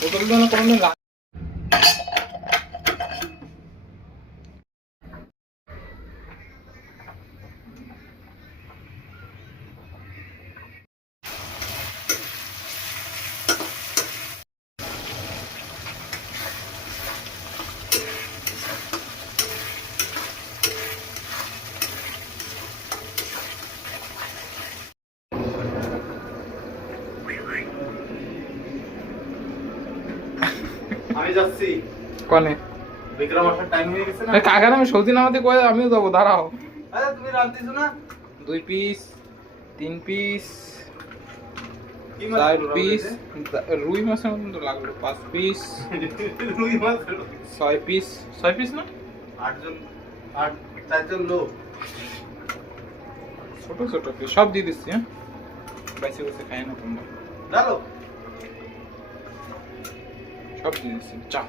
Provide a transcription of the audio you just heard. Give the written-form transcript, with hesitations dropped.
বোতল তো না কোনোদিন আমি যাচ্ছি কনে বিক্রম আসার টাইম হয়ে গেছে না। কাকার আমি সবজি নামাতে কয়ে আমিও যাবো, দাঁড়াও। আরে তুমি রাত দিছো না? 2 পিস 3 পিস কি মাছ 4 হলো পিস রাতে? রুই মাছের মতন তো লাগলো। 5 পিস রুই মাছ হলো। 6 পিস 6 পিস না 4জন লোক। ছোট ছোট পিস সব দিয়ে দিচ্ছি। হ্যাঁ বাইসে বসে খাই না তোমরা, চলো সব দিয়ে দিচ্ছি। চা